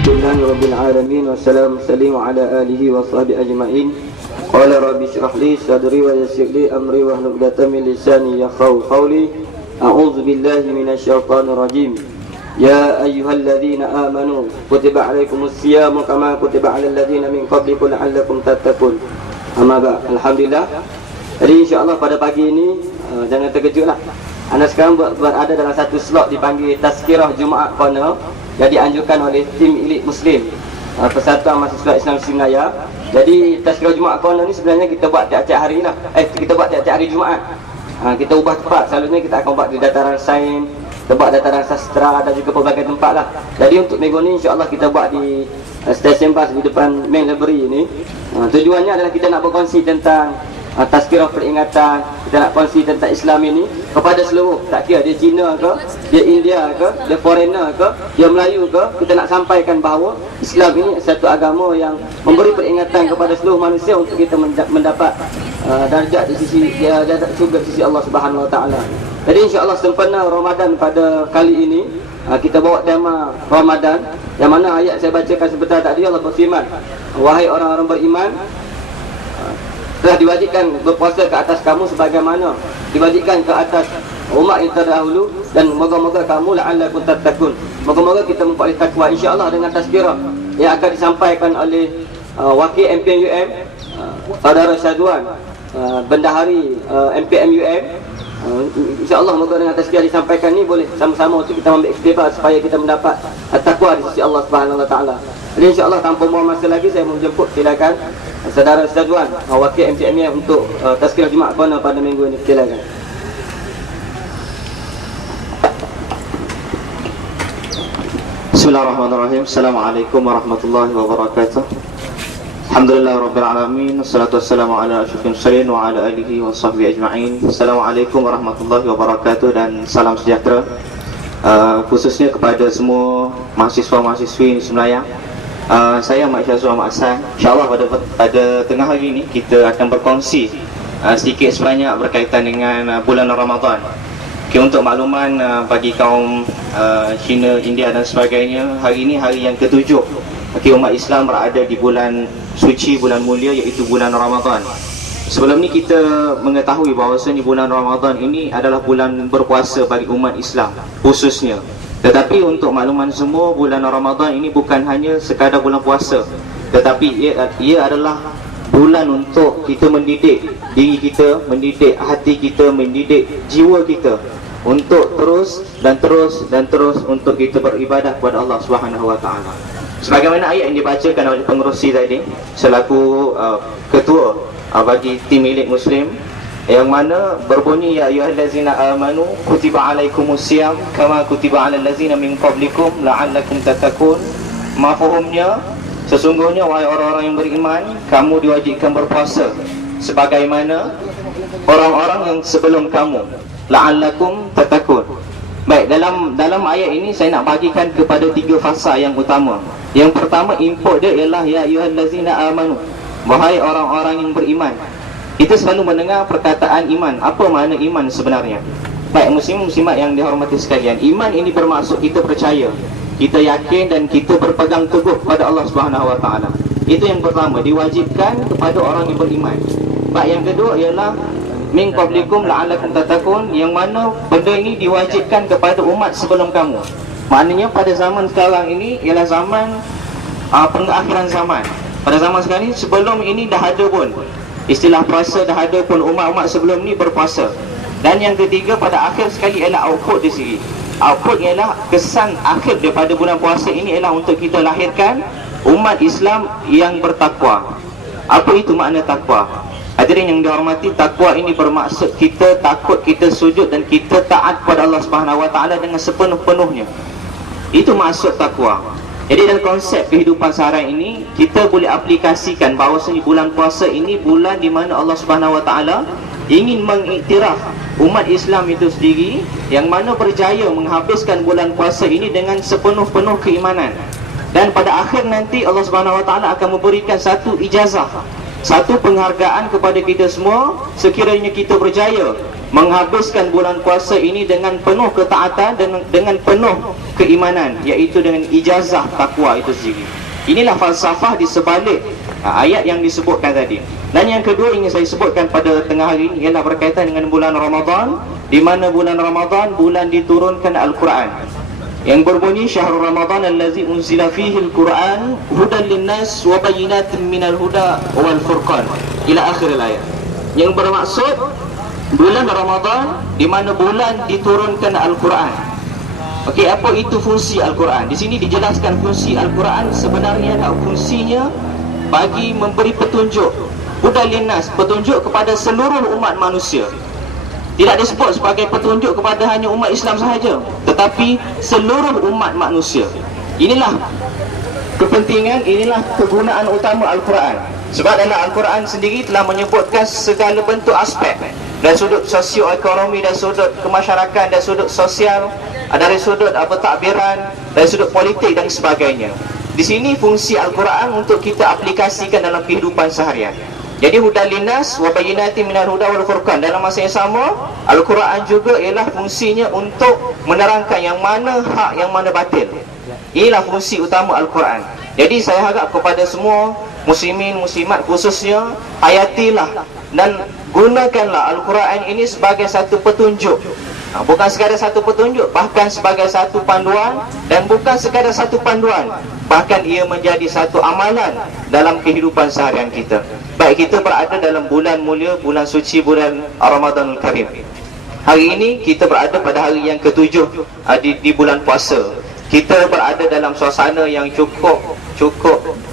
Alhamdulillahirabbil alamin wassalamu ala alihi wa sahbihi ajma'in. Qala rabbi shrah li sadri wa yassir li amri wahlul 'uqdatam min lisani yafqahu qawli. A'udzu billahi minasyaitonir rajim. Ya ayyuhalladzina amanu kutiba 'alaikumus syiyamu kama kutiba 'alal ladzina min qablikum la'allakum tattaqun. Amma ba'd. Alhamdulillah. Jadi insya-Allah pada pagi ini jangan terkejutlah. Anda sekarang berada dalam satu slot dipanggil Tazkirah Jumaat Corner yang dianjurkan oleh tim Elite Muslim Persatuan Mahasiswa Islam Sinaya. Jadi Tazkirah Jumaat Corner ni sebenarnya kita buat tiap-tiap hari lah. Kita buat tiap-tiap hari Jumaat. Kita ubah tempat. Selalunya kita akan buat di dataran sains, kita buat dataran sastra dan juga pelbagai tempat lah. Jadi untuk minggu ni insya-Allah kita buat di stesen bas di depan main library ni. Tujuannya adalah kita nak berkongsi tentang tazkirah peringatan, kita nak kongsi tentang Islam ini kepada seluruh, tak kira dia Cina ke, dia India ke, dia foreigner ke, dia Melayu ke, kita nak sampaikan bahawa Islam ini satu agama yang memberi peringatan kepada seluruh manusia untuk kita mendapat darjat di sisi darjat syurga di sisi Allah Subhanahu Wa Taala. Jadi insya-Allah sempena Ramadan pada kali ini kita bawa tema Ramadan yang mana ayat saya bacakan sebentar tadi. Allah berfirman, wahai orang-orang beriman, telah diwajibkan berpuasa ke atas kamu sebagaimana diwajibkan ke atas umat yang terdahulu, dan moga-moga kamu la'allakum tattaqun, moga-moga kita memperoleh takwa insya-Allah dengan tazkirah yang akan disampaikan oleh wakil MPM Saudara Syazwan, bendahari MPM insya-Allah moga dengan tazkirah disampaikan ni boleh sama-sama untuk kita ambil iktibar supaya kita mendapat takwa di sisi Allah Subhanahu Wa Taala. Jadi insya-Allah tanpa buang masa lagi saya menjemput, silakan Saudara Syazwan, wakil MCM untuk Tazkirah Jumaat Corner pada minggu ini. Silakan. Bismillahirrahmanirrahim. Assalamualaikum warahmatullahi wabarakatuh. Alhamdulillahirabbil alamin, wassalatu wassalamu ala asyrafil mursalin wa ala alihi wa sahbihi ajma'in. Assalamualaikum warahmatullahi wabarakatuh dan salam sejahtera khususnya kepada semua mahasiswa-mahasiswi di Semenanjung. Saya Mak Syazwan Mak Hasan. InsyaAllah pada tengah hari ini kita akan berkongsi sedikit sebanyak berkaitan dengan bulan Ramadan. Untuk makluman bagi kaum Cina, India dan sebagainya, hari ini hari yang ke-7 umat Islam berada di bulan suci, bulan mulia, iaitu bulan Ramadan. Sebelum ni kita mengetahui bahawasanya bulan Ramadan ini adalah bulan berpuasa bagi umat Islam khususnya. Tetapi untuk makluman semua, bulan Ramadan ini bukan hanya sekadar bulan puasa, tetapi ia adalah bulan untuk kita mendidik diri kita, mendidik hati kita, mendidik jiwa kita untuk terus dan terus dan terus untuk kita beribadah kepada Allah Subhanahu Wa Taala. Sebagaimana ayat yang dibacakan oleh pengerusi tadi selaku ketua bagi tim Elite Muslim, yang mana berbunyi, ya ayyuhallazina amanu kutiba alaikumus syiyam kama kutiba alal ladzina min qablikum la'allakum tattaqun. Mafhumnya, sesungguhnya wahai orang-orang yang beriman, kamu diwajibkan berpuasa sebagaimana orang-orang yang sebelum kamu, la'allakum tattaqun. Baik, dalam ayat ini saya nak bagikan kepada 3 fasa yang utama. Yang pertama, input dia ialah ya ayyuhallazina amanu, wahai orang-orang yang beriman. Kita selalu mendengar perkataan iman. Apa makna iman sebenarnya? Baik muslim-muslimat yang dihormati sekalian, iman ini bermaksud kita percaya, kita yakin dan kita berpegang teguh pada Allah Subhanahu Wa Taala. Itu yang pertama, diwajibkan kepada orang yang beriman. Baik, yang kedua ialah min qablikum la'allakum tattaqun, yang mana benda ini diwajibkan kepada umat sebelum kamu. Maknanya pada zaman sekarang ini ialah zaman pengakhiran zaman. Pada zaman sekarang ini, sebelum ini dah ada pun istilah puasa, dah ada pun umat-umat sebelum ni berpuasa. Dan yang ketiga, pada akhir sekali ialah output di sini. Output ialah kesan akhir daripada bulan puasa ini ialah untuk kita lahirkan umat Islam yang bertakwa. Apa itu makna takwa? Hadirin yang dihormati, takwa ini bermaksud kita takut, kita sujud dan kita taat kepada Allah Subhanahu Wa Taala dengan sepenuh-penuhnya. Itu maksud takwa. Jadi dalam konsep kehidupan seharian ini, kita boleh aplikasikan bahawasanya bulan puasa ini bulan di mana Allah Subhanahu Wa Taala ingin mengiktiraf umat Islam itu sendiri yang mana berjaya menghabiskan bulan puasa ini dengan sepenuh-penuh keimanan. Dan pada akhir nanti Allah Subhanahu Wa Taala akan memberikan satu ijazah, satu penghargaan kepada kita semua sekiranya kita berjaya menghabiskan bulan puasa ini dengan penuh ketaatan dan dengan penuh keimanan, iaitu dengan ijazah takwa itu sendiri. Inilah falsafah di sebalik ayat yang disebutkan tadi. Dan yang kedua ingin saya sebutkan pada tengah hari ini ialah berkaitan dengan bulan Ramadan, di mana bulan Ramadan bulan diturunkan Al-Quran, yang berbunyi syahrul Ramadan allazi unzila fihi al-Quran hudan linnas wa bayyinatin minal huda wal furqan ila akhir ayat. Yang bermaksud bulan Ramadan di mana bulan diturunkan Al-Quran. Okey, apa itu fungsi Al-Quran? Di sini dijelaskan fungsi Al-Quran sebenarnya adalah fungsinya bagi memberi petunjuk, hudan linnas, petunjuk kepada seluruh umat manusia. Tidak disebut sebagai petunjuk kepada hanya umat Islam sahaja, tetapi seluruh umat manusia. Inilah kepentingan, inilah kegunaan utama Al-Quran. Sebab dalam Al-Quran sendiri telah menyebutkan segala bentuk aspek, dari sudut sosioekonomi, dari sudut kemasyarakatan, dari sudut sosial, dari sudut takbiran, dari sudut politik dan sebagainya. Di sini fungsi Al-Quran untuk kita aplikasikan dalam kehidupan seharian. Jadi hudan linnas wa bayyinatin minal huda wal furqan. Dalam masa yang sama, Al-Quran juga ialah fungsinya untuk menerangkan yang mana hak, yang mana batil. Inilah fungsi utama Al-Quran. Jadi saya harap kepada semua muslimin, muslimat khususnya, hayatilah dan gunakanlah Al-Quran ini sebagai satu petunjuk. Bukan sekadar satu petunjuk, bahkan sebagai satu panduan. Dan bukan sekadar satu panduan, bahkan ia menjadi satu amalan dalam kehidupan seharian kita. Baik kita berada dalam bulan mulia, bulan suci, bulan Ramadanul Karim. Hari ini kita berada pada hari yang ke-7 di bulan puasa. Kita berada dalam suasana yang cukup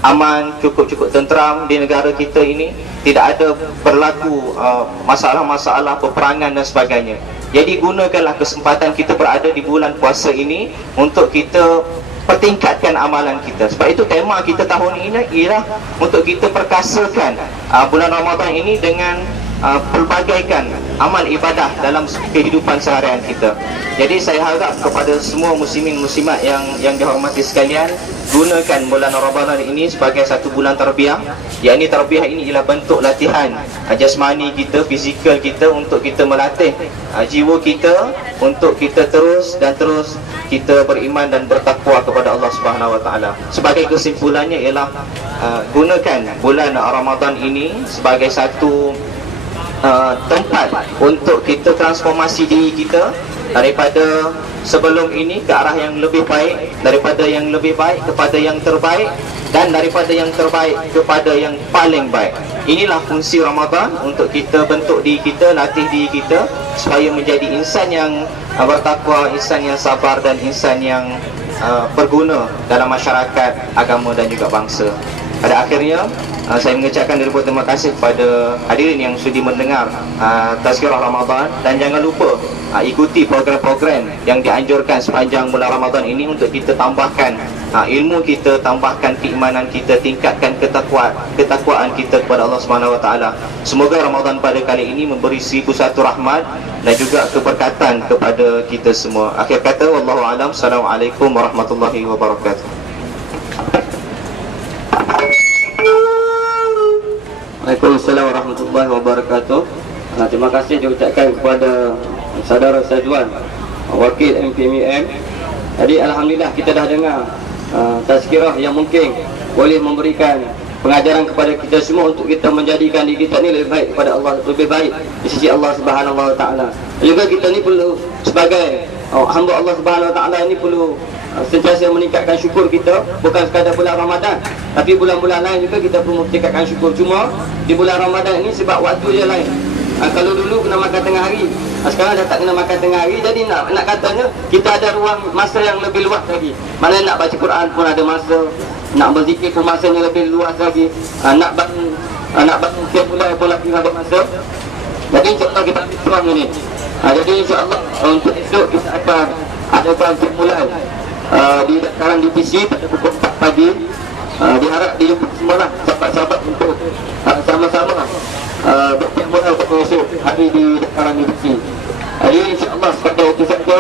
aman, cukup tenteram di negara kita ini. Tidak ada berlaku masalah-masalah peperangan dan sebagainya. Jadi gunakanlah kesempatan kita berada di bulan puasa ini untuk kita pertingkatkan amalan kita. Sebab itu tema kita tahun ini ialah untuk kita perkasakan bulan Ramadan ini dengan pelbagaikan amal ibadah dalam kehidupan seharian kita. Jadi saya harap kepada semua muslimin muslimat yang dihormati sekalian, gunakan bulan Ramadan ini sebagai satu bulan tarbiyah. Yakni tarbiyah ini ialah bentuk latihan jasmani kita, fizikal kita, untuk kita melatih jiwa kita untuk kita terus kita beriman dan bertakwa kepada Allah Subhanahu Wa Taala. Sebagai kesimpulannya ialah gunakan bulan Ramadan ini sebagai satu tempat untuk kita transformasi diri kita daripada sebelum ini ke arah yang lebih baik, daripada yang lebih baik kepada yang terbaik, dan daripada yang terbaik kepada yang paling baik. Inilah fungsi Ramadan, untuk kita bentuk diri kita, latih diri kita supaya menjadi insan yang bertakwa, insan yang sabar, dan insan yang berguna dalam masyarakat, agama dan juga bangsa. Pada akhirnya saya mengucapkan ribuan terima kasih kepada hadirin yang sudi mendengar Tazkirah Ramadan. Dan jangan lupa ikuti program-program yang dianjurkan sepanjang bulan Ramadan ini untuk kita tambahkan ilmu kita, tambahkan keimanan kita, tingkatkan ketakwaan kita kepada Allah Subhanahu Wa Taala. Semoga Ramadan pada kali ini memberi 1001 rahmat dan juga keberkatan kepada kita semua. Akhir kata, wallahu a'lam. Assalamualaikum warahmatullahi wabarakatuh. Waalaikumsalam warahmatullahi wabarakatuh. Terima kasih diucapkan kepada saudara Sajuan, wakil MPMM. Jadi alhamdulillah kita dah dengar tazkirah yang mungkin boleh memberikan pengajaran kepada kita semua untuk kita menjadikan diri kita ni lebih baik kepada Allah, lebih baik di sisi Allah Subhanahu Wa Taala. Juga kita ni perlu sebagai hamba Allah Subhanahu Wa Taala ni perlu sentiasa meningkatkan syukur kita, bukan sekadar bulan Ramadan, tapi bulan-bulan lain juga kita perlu meningkatkan syukur. Cuma di bulan Ramadan ini sebab waktu dia lain. Kalau dulu kena makan tengah hari, sekarang dah tak kena makan tengah hari. Jadi nak katanya kita ada ruang masa yang lebih luas lagi. Mana nak baca Quran pun ada masa, nak berzikir pun masanya lebih luas lagi, nak bangun tiap bulan pun lagi ada masa. Jadi insyaAllah kita ambil peluang ini. Jadi insyaAllah untuk esok kita akan adakan mulai sekarang di PC pada pukul 4 pagi. Diharap dijumpa semualah sahabat-sahabat untuk sama-sama bertiap mulai pada esok hari di sekarang di PC. Jadi insyaAllah pada waktu saja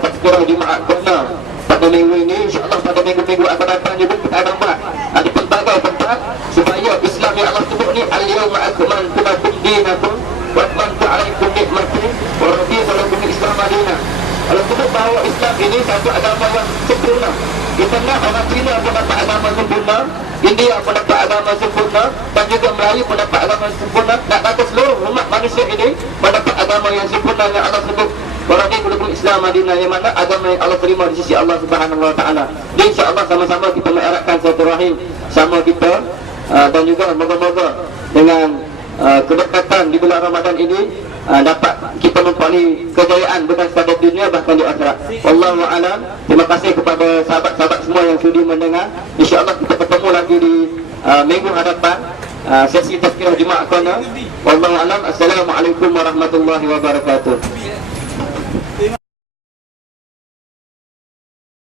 tazkirah Jumaat Kona pada minggu ini. InsyaAllah pada minggu-minggu akan datang juga kita akan buat di pelbagai tempat supaya Islam yang Allah sebut ni al-yawma akmaltu lakum dinakum wa atmamtu 'alaikum ni'mati wa raditu lakum al-Islam madina. Kalau kita bahawa Islam ini satu agama yang sempurna. Kita nak orang Cina pun dapat agama sempurna, India pun dapat agama sempurna, dan juga Melayu pun dapat agama sempurna. Nak kata seluruh umat manusia ini mendapat agama yang sempurna yang Allah sebut waraditu lakum al-Islam madina, yang mana agama yang Allah terima di sisi Allah Subhanahu wa taala. Dan insya-Allah sama-sama kita mengeratkan silaturahim sama kita dan juga moga-moga dengan kedekatan di bulan Ramadan ini dapat kita mempunyai kejayaan bukan sekadar dunia bahkan di akhirat. Wallahu a'lam. Terima kasih kepada sahabat-sahabat semua yang sudi mendengar. Insya-Allah kita bertemu lagi di minggu hadapan sesi tazkirah Jumaat Corner. Wallahu a'lam. Assalamualaikum warahmatullahi wabarakatuh.